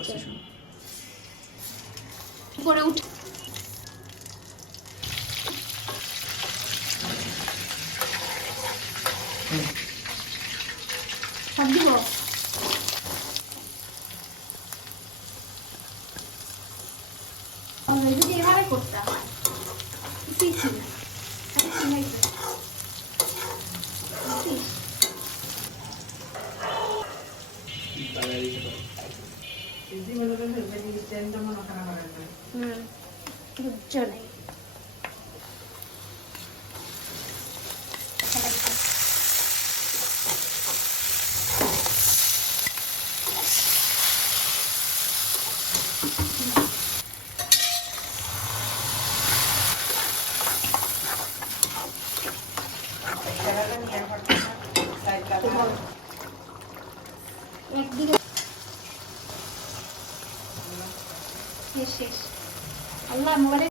করছে করে উঠে সব দিব যদি এভাবে করতাম কিছুই ছিল না বুঝছো নাই একদিকে শেষ আল্লাহ মোবাইলে